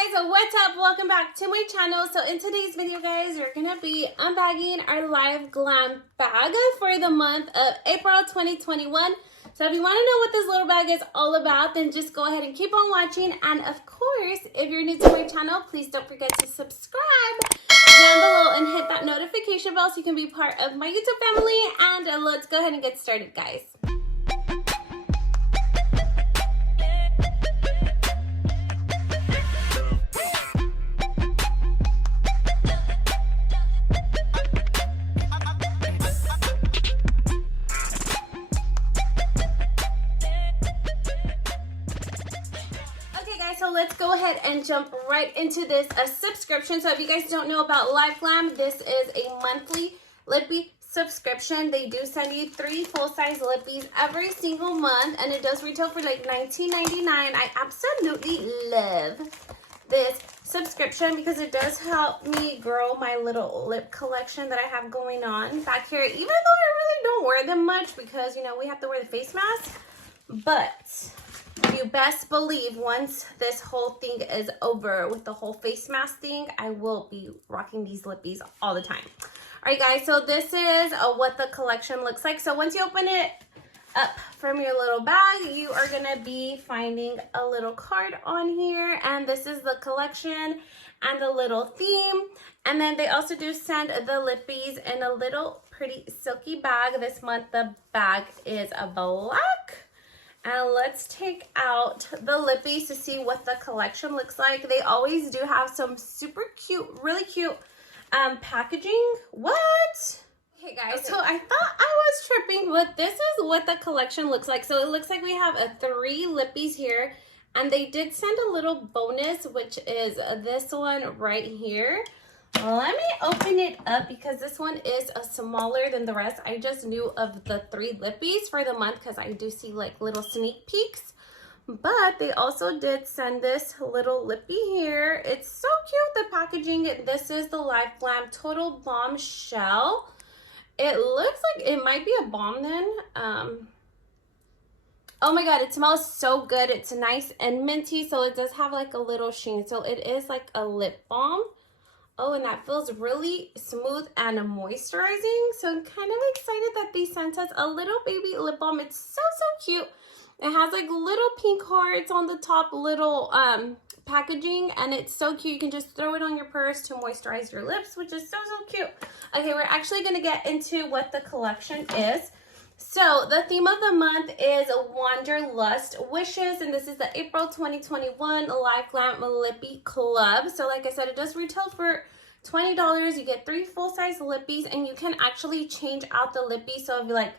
guys, what's up? Welcome back to my channel. So in today's video, guys, we're gonna be unbagging our LiveGlam bag for the month of April 2021. So if you want to know what this little bag is all about, then just go ahead and keep on watching. And of course, if you're new to my channel, please don't forget to subscribe down below and hit that notification bell so you can be part of my YouTube family. And let's go ahead and get started, guys. So let's go ahead and jump right into this subscription. So if you guys don't know about LiveGlam, this is a monthly lippy subscription. They do send you 3 full-size lippies every single month, and it does retail for like $19.99. I absolutely love this subscription because it does help me grow my little lip collection that I have going on back here, even though I really don't wear them much because, you know, we have to wear the face mask. But you best believe once this whole thing is over with the whole face mask thing, I will be rocking these lippies all the time. All right, guys, so this is what the collection looks like. So once you open it up from your little bag, you are going to be finding a little card on here. And this is the collection and the little theme. And then they also do send the lippies in a little pretty silky bag. This month, the bag is a black. And let's take out the lippies to see what the collection looks like. They always do have some super cute, really cute packaging. What? Hey guys, so I thought I was tripping, but this is what the collection looks like. So it looks like we have 3 lippies here, and they did send a little bonus, which is this one right here. Let me open it up because this one is smaller than the rest. I just knew of the 3 lippies for the month because I do see like little sneak peeks. But they also did send this little lippy here. It's so cute, the packaging. This is the LiveGlam Total Bombshell. It looks like it might be a balm then. Oh my god, it smells so good. It's nice and minty, so it does have like a little sheen. So it is like a lip balm. Oh, and that feels really smooth and moisturizing. So I'm kind of excited that they sent us a little baby lip balm. It's so, so cute. It has like little pink hearts on the top, little packaging, and it's so cute. You can just throw it on your purse to moisturize your lips, which is so, so cute. Okay, we're actually going to get into what the collection is. So the theme of the month is Wanderlust Wishes, and this is the April 2021 LiveGlam Lippy Club. So like I said, it does retail for $20. You get 3 full-size lippies, and you can actually change out the lippy. So if you like,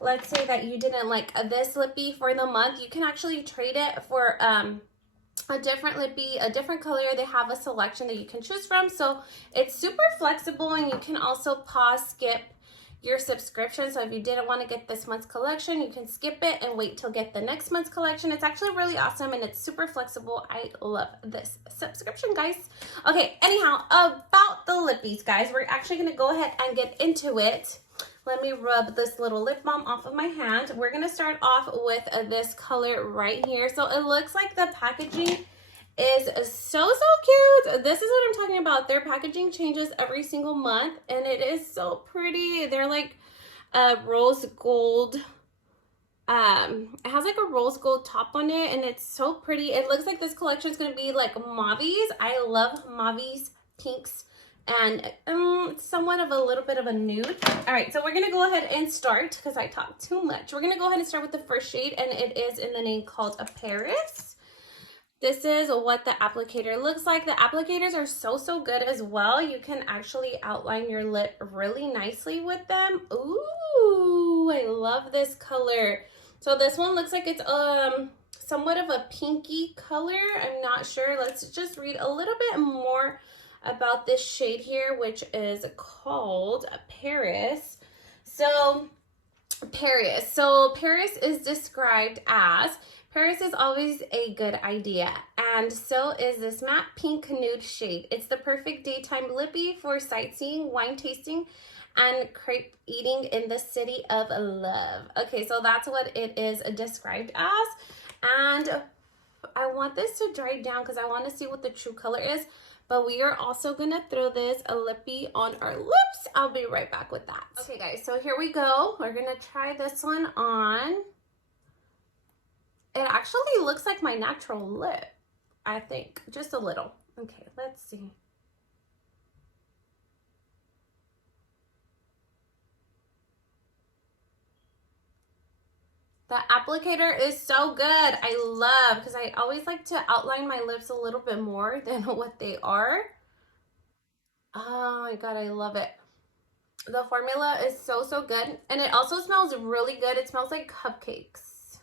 let's say that you didn't like this lippy for the month, you can actually trade it for a different lippy, a different color. They have a selection that you can choose from. So it's super flexible, and you can also pause, skip your subscription. So if you didn't want to get this month's collection, you can skip it and wait till get the next month's collection. It's actually really awesome, and it's super flexible. I love this subscription, guys. Okay, anyhow, about the lippies, guys, we're actually going to go ahead and get into it. Let me rub this little lip balm off of my hand. We're going to start off with this color right here. So it looks like the packaging is so, so cute. This is what I'm talking about. Their packaging changes every single month, and it is so pretty. They're like rose gold. It has like a rose gold top on it, and it's so pretty. It looks like this collection is going to be like mauvies. I love mauvies, pinks, and somewhat of a little bit of a nude. All right, so we're going to go ahead and start because I talk too much. We're going to go ahead and start with the first shade, and it is in the name called Paris. This is what the applicator looks like. The applicators are so, so good as well. You can actually outline your lip really nicely with them. Ooh, I love this color. So this one looks like it's somewhat of a pinky color. I'm not sure. Let's just read a little bit more about this shade here, which is called Paris. So Paris is described as, Paris is always a good idea, and so is this matte pink nude shade. It's the perfect daytime lippy for sightseeing, wine tasting, and crepe eating in the city of love. Okay, so that's what it is described as. And I want this to dry down because I want to see what the true color is. But we are also going to throw this a lippy on our lips. I'll be right back with that. Okay, guys, so here we go. We're going to try this one on. It actually looks like my natural lip, I think. Just a little. Okay, let's see. The applicator is so good. I love, because I always like to outline my lips a little bit more than what they are. Oh my God, I love it. The formula is so, so good. And it also smells really good. It smells like cupcakes.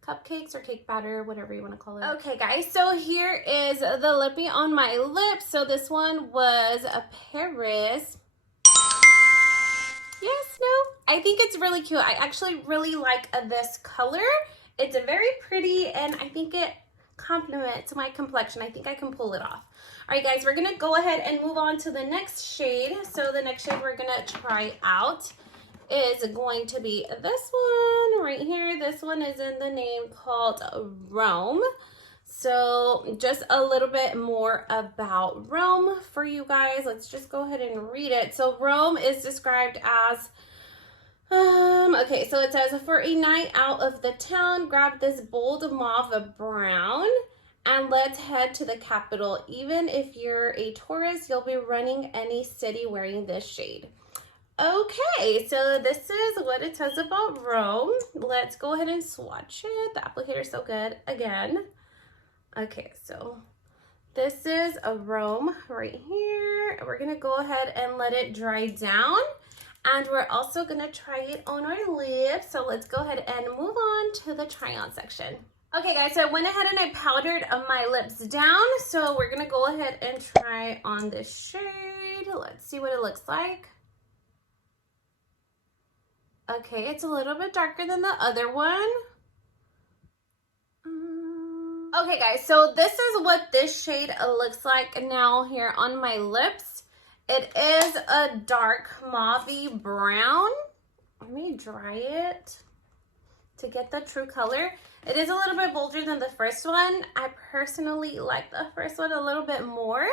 Cupcakes or cake batter, whatever you want to call it. Okay, guys, so here is the lippy on my lips. So this one was a Paris. Yes, no, I think it's really cute. I actually really like this color. It's very pretty, and I think it complements my complexion. I think I can pull it off. All right, guys, we're gonna go ahead and move on to the next shade. So the next shade we're gonna try out is going to be this one right here. This one is in the name called Rome. So just a little bit more about Rome for you guys. Let's just go ahead and read it. So Rome is described as, okay, so it says, for a night out of the town, grab this bold mauve brown and let's head to the capital. Even if you're a tourist, you'll be running any city wearing this shade. Okay, so this is what it says about Rome. Let's go ahead and swatch it. The applicator is so good again. Okay, so this is a Rome right here. We're gonna go ahead and let it dry down. And we're also gonna try it on our lips. So let's go ahead and move on to the try on section. Okay guys, so I went ahead and I powdered my lips down. So we're gonna go ahead and try on this shade. Let's see what it looks like. Okay, it's a little bit darker than the other one. Okay guys, so this is what this shade looks like now here on my lips. It is a dark mauve-y brown. Let me dry it to get the true color. It is a little bit bolder than the first one. I personally like the first one a little bit more.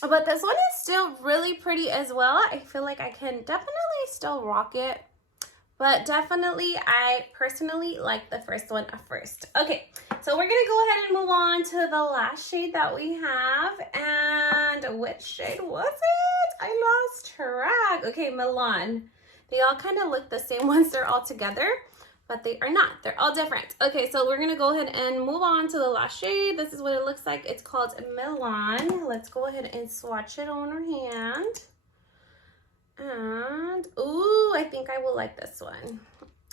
But this one is still really pretty as well. I feel like I can definitely still rock it. But definitely, I personally like the first one first. Okay, so we're gonna go ahead and move on to the last shade that we have. And which shade was it? I lost track. Okay, Milan. They all kind of look the same once they're all together, but they are not. They're all different. Okay, so we're gonna go ahead and move on to the last shade. This is what it looks like. It's called Milan. Let's go ahead and swatch it on our hand. And, ooh, I think I will like this one.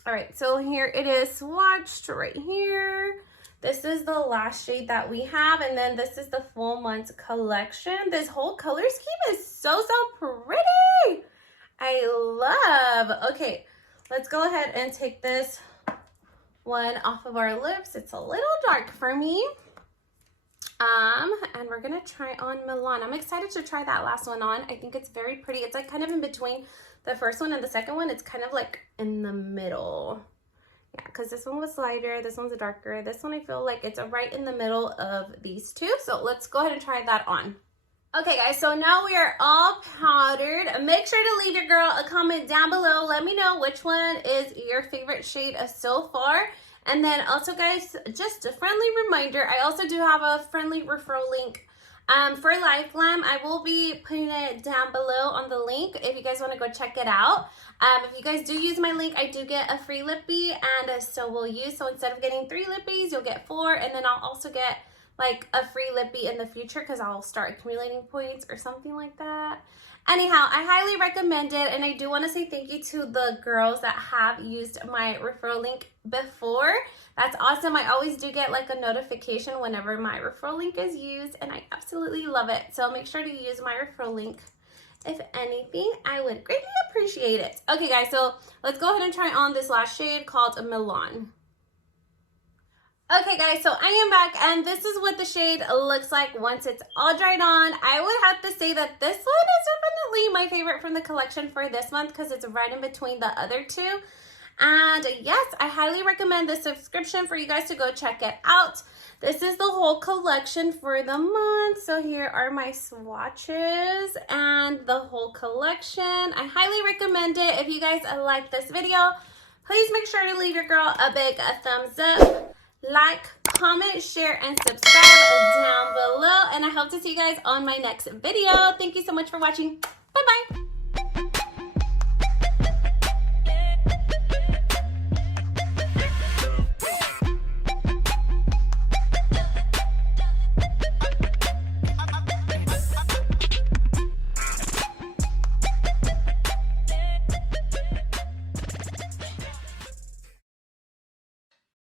All right, so here it is swatched right here. This is the last shade that we have, and then this is the full month collection. This whole color scheme is so, so pretty. I love. Okay, let's go ahead and take this one off of our lips. It's a little dark for me. And we're gonna try on Milan. I'm excited to try that last one on. I think it's very pretty. It's like kind of in between the first one and the second one. It's kind of like in the middle. Yeah, because this one was lighter, this one's darker. This one I feel like it's right in the middle of these two. So let's go ahead and try that on. Okay guys, so now we are all powdered. Make sure to leave your girl a comment down below. Let me know which one is your favorite shade so far. And then also guys, just a friendly reminder, I also do have a friendly referral link for LiveGlam. I will be putting it down below on the link if you guys want to go check it out. If you guys do use my link, I do get a free lippy, and so will you. So instead of getting 3 lippies, you'll get 4, and then I'll also get like a free lippy in the future because I'll start accumulating points or something like that. Anyhow, I highly recommend it, and I do want to say thank you to the girls that have used my referral link before. That's awesome. I always do get like a notification whenever my referral link is used, and I absolutely love it. So make sure to use my referral link. If anything, I would greatly appreciate it. Okay guys, so let's go ahead and try on this last shade called Milan. Okay guys, so I am back, and this is what the shade looks like once it's all dried on. I would have to say that this one is definitely my favorite from the collection for this month because it's right in between the other two. And yes, I highly recommend this subscription for you guys to go check it out. This is the whole collection for the month. So here are my swatches and the whole collection. I highly recommend it. If you guys like this video, please make sure to leave your girl a big thumbs up, like, comment, share, and subscribe down below. And I hope to see you guys on my next video. Thank you so much for watching. Bye-bye.